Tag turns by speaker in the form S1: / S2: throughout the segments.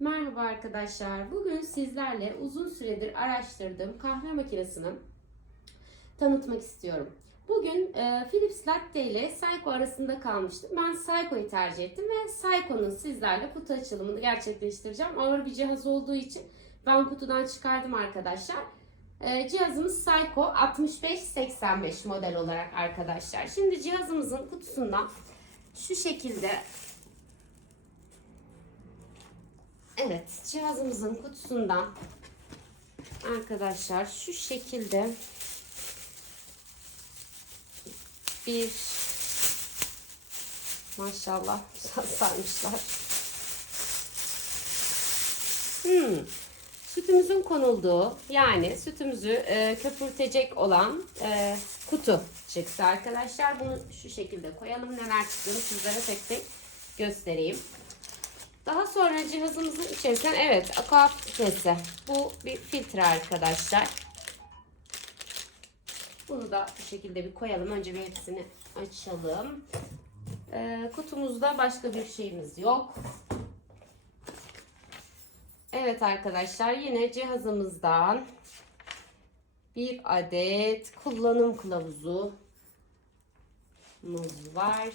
S1: Merhaba arkadaşlar. Bugün sizlerle uzun süredir araştırdığım kahve makinesini tanıtmak istiyorum. Bugün e, Philips Latte ile Seiko arasında kalmıştım. Ben Seiko'yu tercih ettim ve Seiko'nun sizlerle kutu açılımını gerçekleştireceğim. Ağır bir cihaz olduğu için ben kutudan çıkardım arkadaşlar. E, cihazımız Seiko 6585 model olarak arkadaşlar. Şimdi cihazımızın kutusundan şu şekilde Evet, cihazımızın kutusundan arkadaşlar şu şekilde bir maşallah sarmışlar. Hmm. Sütümüzün konulduğu yani sütümüzü e, köpürtecek olan e, kutu çıktı arkadaşlar. Bunu şu şekilde koyalım. Neler çıktığını sizlere tek tek göstereyim. Daha sonra cihazımızın içerisine evet aqua filtresi. Bu bir filtre arkadaşlar. Bunu da bu şekilde bir koyalım. Önce bir hepsini açalım. Ee, kutumuzda başka bir şeyimiz yok. Evet arkadaşlar yine cihazımızdan bir adet kullanım kılavuzu var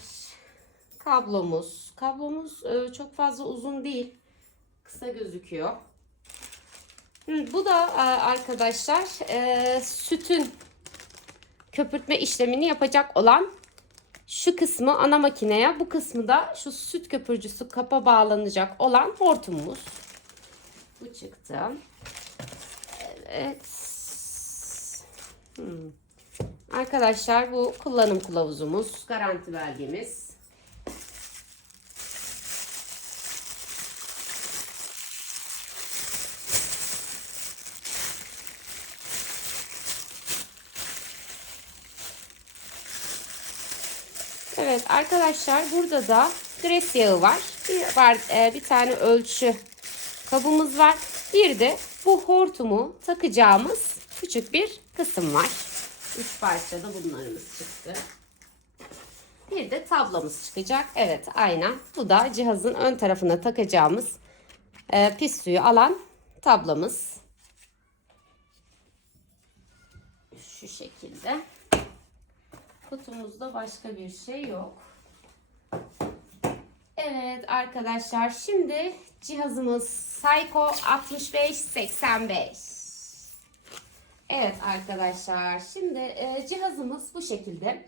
S1: kablomuz. Kablomuz e, çok fazla uzun değil. Kısa gözüküyor. Bu da e, arkadaşlar e, sütün köpürtme işlemini yapacak olan şu kısmı ana makineye. Bu kısmı da şu süt köpürücüsü kapa bağlanacak olan hortumumuz. Bu çıktı. Evet. Hmm. Arkadaşlar bu kullanım kılavuzumuz, garanti belgemiz. Evet arkadaşlar burada da gres yağı var. Bir, var, e, bir tane ölçü kabımız var. Bir de bu hortumu takacağımız küçük bir kısım var. Üç parçada bunlarımız çıktı. Bir de tablamız çıkacak. Evet aynen. Bu da cihazın ön tarafına takacağımız e, pis suyu alan tablamız. Şu şekilde. Kutumuzda başka bir şey yok. Evet arkadaşlar şimdi cihazımız Seiko 6585. Evet arkadaşlar şimdi e, cihazımız bu şekilde.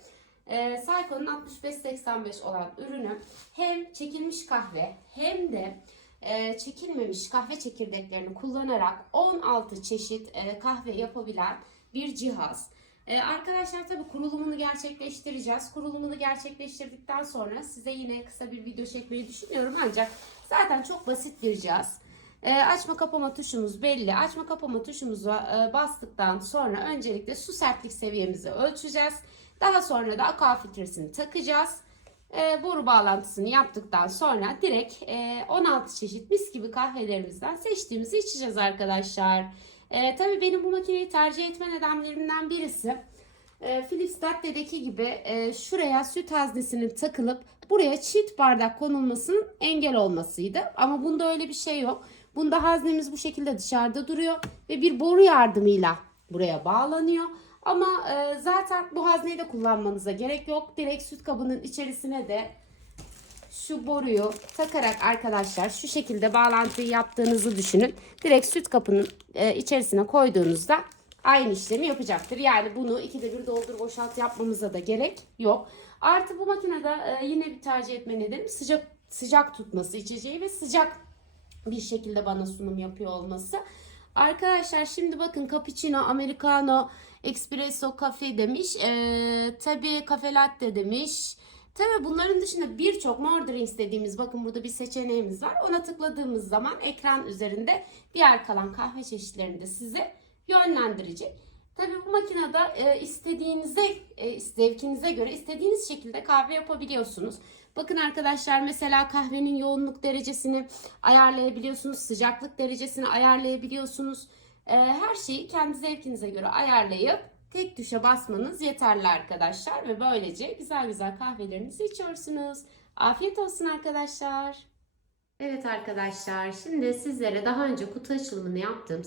S1: E, Seiko'nun 6585 olan ürünü hem çekilmiş kahve hem de e, çekilmemiş kahve çekirdeklerini kullanarak 16 çeşit e, kahve yapabilen bir cihaz. Ee, arkadaşlar tabii kurulumunu gerçekleştireceğiz. Kurulumunu gerçekleştirdikten sonra size yine kısa bir video çekmeyi düşünüyorum. Ancak zaten çok basit cihaz. Ee, açma kapama tuşumuz belli. Açma kapama tuşumuzu e, bastıktan sonra öncelikle su sertlik seviyemizi ölçeceğiz. Daha sonra da aqua filtresini takacağız. E, boru bağlantısını yaptıktan sonra direkt e, 16 çeşit mis gibi kahvelerimizden seçtiğimizi içeceğiz arkadaşlar. E, tabii benim bu makineyi tercih etme nedenlerimden birisi e, Philips Latte'deki gibi e, şuraya süt haznesinin takılıp buraya çift bardak konulmasının engel olmasıydı. Ama bunda öyle bir şey yok. Bunda haznemiz bu şekilde dışarıda duruyor ve bir boru yardımıyla buraya bağlanıyor. Ama e, zaten bu hazneyi de kullanmanıza gerek yok. Direkt süt kabının içerisine de şu boruyu takarak arkadaşlar şu şekilde bağlantıyı yaptığınızı düşünün. Direkt süt kapının e, içerisine koyduğunuzda aynı işlemi yapacaktır. Yani bunu ikide bir doldur boşalt yapmamıza da gerek yok. Artı bu makinede e, yine bir tercih etme nedenim sıcak sıcak tutması içeceği ve sıcak bir şekilde bana sunum yapıyor olması. Arkadaşlar şimdi bakın cappuccino, americano, espresso, kafe demiş. Ee, tabii kafe latte demiş. Tabii bunların dışında birçok more drinks dediğimiz bakın burada bir seçeneğimiz var. Ona tıkladığımız zaman ekran üzerinde diğer kalan kahve çeşitlerini de size yönlendirecek. Tabii bu makinede e, istediğinize, e, zevkinize göre istediğiniz şekilde kahve yapabiliyorsunuz. Bakın arkadaşlar mesela kahvenin yoğunluk derecesini ayarlayabiliyorsunuz. Sıcaklık derecesini ayarlayabiliyorsunuz. E, her şeyi kendi zevkinize göre ayarlayıp tek tuşa basmanız yeterli arkadaşlar. Ve böylece güzel güzel kahvelerinizi içiyorsunuz. Afiyet olsun arkadaşlar. Evet arkadaşlar, şimdi sizlere daha önce kutu açılımını yaptığım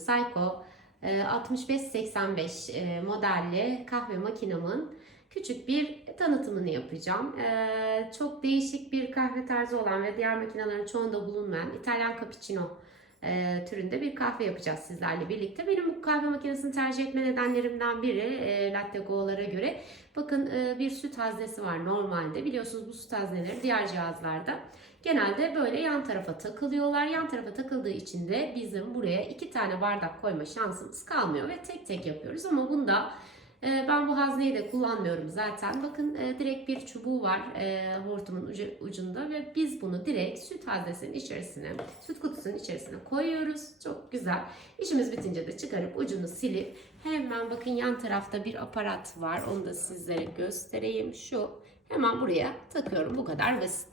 S1: e, 6585 e, modelli kahve makinamın küçük bir tanıtımını yapacağım. E, Çok değişik bir kahve tarzı olan ve diğer makinelerin çoğunda bulunmayan İtalyan cappuccino e, türünde bir kahve yapacağız sizlerle birlikte. Benim bu kahve makinesini tercih etme nedenlerimden biri e, Latte Go'lara göre bakın e, bir süt haznesi var normalde. Biliyorsunuz bu süt hazneleri diğer cihazlarda Genelde böyle yan tarafa takılıyorlar. Yan tarafa takıldığı için de bizim buraya iki tane bardak koyma şansımız kalmıyor ve tek tek yapıyoruz. Ama bunda ben bu hazneyi de kullanmıyorum zaten. Bakın e, direkt bir çubuğu var e, hortumun ucu, ucunda ve biz bunu direkt süt haznesinin içerisine, süt kutusunun içerisine koyuyoruz. Çok güzel. İşimiz bitince de çıkarıp ucunu silip hemen bakın yan tarafta bir aparat var. Onu da sizlere göstereyim. Şu hemen buraya takıyorum. Bu kadar basit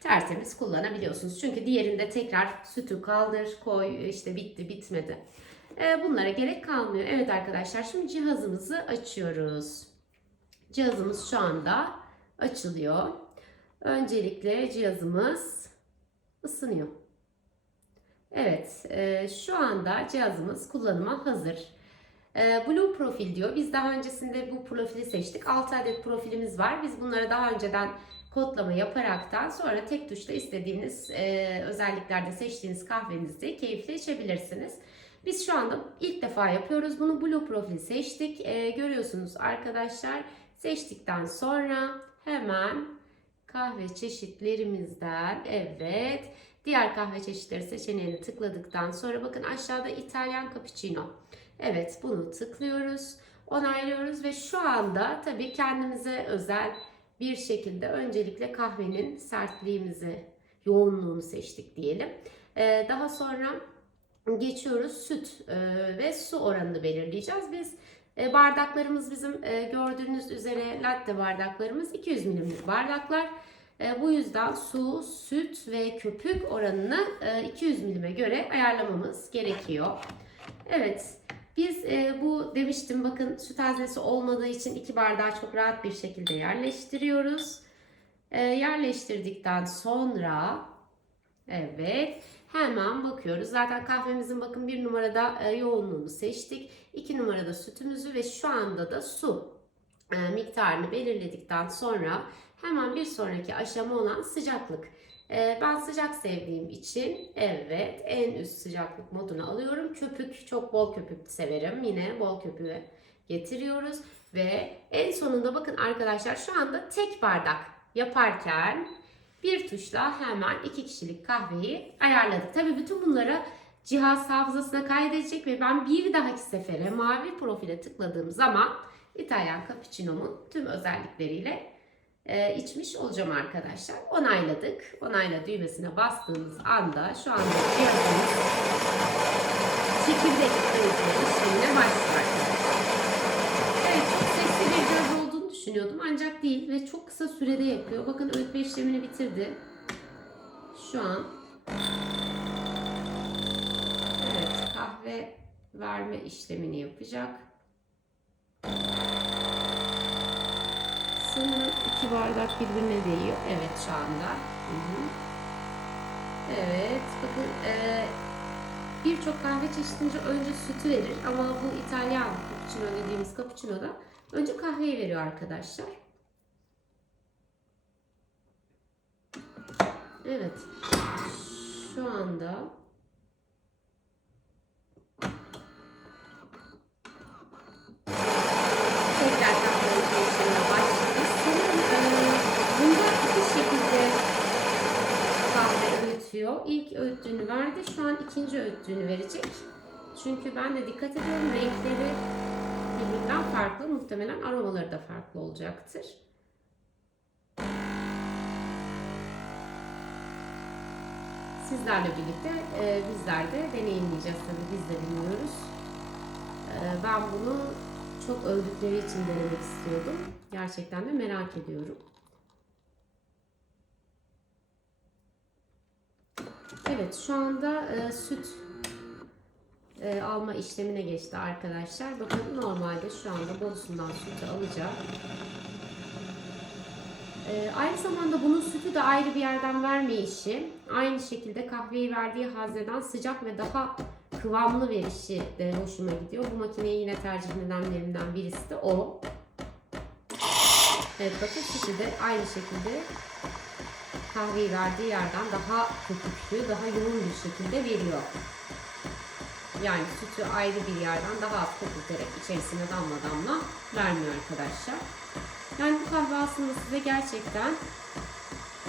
S1: tertemiz kullanabiliyorsunuz. Çünkü diğerinde tekrar sütü kaldır, koy, işte bitti, bitmedi. Ee, bunlara gerek kalmıyor. Evet arkadaşlar şimdi cihazımızı açıyoruz. Cihazımız şu anda açılıyor. Öncelikle cihazımız ısınıyor. Evet e, şu anda cihazımız kullanıma hazır. E, Blue profil diyor. Biz daha öncesinde bu profili seçtik. 6 adet profilimiz var. Biz bunları daha önceden kodlama yaparaktan sonra tek tuşla istediğiniz e, özelliklerde seçtiğiniz kahvenizi keyifle içebilirsiniz. Biz şu anda ilk defa yapıyoruz. Bunu Blue Profil seçtik. E, görüyorsunuz arkadaşlar. Seçtikten sonra hemen kahve çeşitlerimizden evet diğer kahve çeşitleri seçeneğini tıkladıktan sonra bakın aşağıda İtalyan cappuccino. Evet bunu tıklıyoruz. Onaylıyoruz ve şu anda tabii kendimize özel bir şekilde öncelikle kahvenin sertliğimizi, yoğunluğunu seçtik diyelim. Ee, daha sonra geçiyoruz süt e, ve su oranını belirleyeceğiz. Biz e, bardaklarımız bizim e, gördüğünüz üzere latte bardaklarımız 200 milimlik bardaklar. Bu yüzden su, süt ve köpük oranını 200 milime göre ayarlamamız gerekiyor. Evet, biz bu demiştim bakın süt haznesi olmadığı için iki bardağı çok rahat bir şekilde yerleştiriyoruz. Yerleştirdikten sonra evet hemen bakıyoruz. Zaten kahvemizin bakın bir numarada e, yoğunluğunu seçtik. iki numarada sütümüzü ve şu anda da su e, miktarını belirledikten sonra hemen bir sonraki aşama olan sıcaklık. Ee, ben sıcak sevdiğim için evet en üst sıcaklık modunu alıyorum. Köpük çok bol köpük severim. Yine bol köpüğü getiriyoruz. Ve en sonunda bakın arkadaşlar şu anda tek bardak yaparken bir tuşla hemen iki kişilik kahveyi ayarladık. Tabii bütün bunlara cihaz hafızasına kaydedecek ve ben bir dahaki sefere mavi profile tıkladığım zaman İtalyan Cappuccino'mun tüm özellikleriyle e, içmiş olacağım arkadaşlar. Onayladık. Onayla düğmesine bastığımız anda şu anda cihazımız çekirdek işlemine başlıyor Evet çok sesli bir cihaz olduğunu düşünüyordum ancak değil ve çok kısa sürede yapıyor. Bakın öğütme işlemini bitirdi. Şu an Evet kahve verme işlemini yapacak. Sanırım iki bardak birbirine değiyor. Evet şu anda. Hı hı. Evet bakın e, birçok kahve çeşidince önce sütü verir ama bu İtalyan cappuccino dediğimiz cappuccino'da önce kahveyi veriyor arkadaşlar. Evet. Şu anda tekrar kahve işlemine başlıyoruz. Sanırım e, bunda iki şekilde kahve öğütüyor. İlk öğüttüğünü verdi. Şu an ikinci öğüttüğünü verecek. Çünkü ben de dikkat ediyorum renkleri birbirinden farklı. Muhtemelen aromaları da farklı olacaktır. Sizlerle birlikte e, bizler de deneyimleyeceğiz tabii biz de bilmiyoruz. E, ben bunu çok övdükleri için denemek istiyordum. Gerçekten de merak ediyorum. Evet şu anda e, süt e, alma işlemine geçti arkadaşlar. Bakın normalde şu anda borusundan sütü alacak. Ee, aynı zamanda bunun sütü de ayrı bir yerden verme işi. Aynı şekilde kahveyi verdiği hazneden sıcak ve daha kıvamlı verişi de hoşuma gidiyor. Bu makineyi yine tercih nedenlerimden birisi de o. Evet bakın sütü de aynı şekilde kahveyi verdiği yerden daha köpüklü, daha yoğun bir şekilde veriyor. Yani sütü ayrı bir yerden daha az köpürterek içerisine damla damla vermiyor arkadaşlar. Yani bu kahve aslında size gerçekten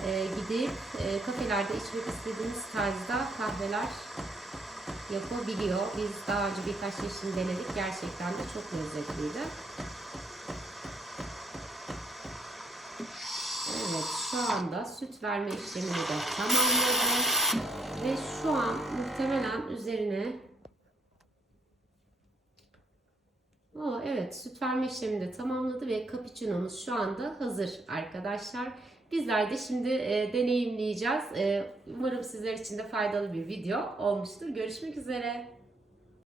S1: e, gidip e, kafelerde içmek istediğiniz tarzda kahveler yapabiliyor. Biz daha önce birkaç çeşit denedik. Gerçekten de çok lezzetliydi. Evet şu anda süt verme işlemini de tamamladı. Ve şu an muhtemelen üzerine Aa, evet süt verme işlemini de tamamladı ve cappuccino'muz şu anda hazır arkadaşlar. Bizler de şimdi e, deneyimleyeceğiz. E, umarım sizler için de faydalı bir video olmuştur. Görüşmek üzere.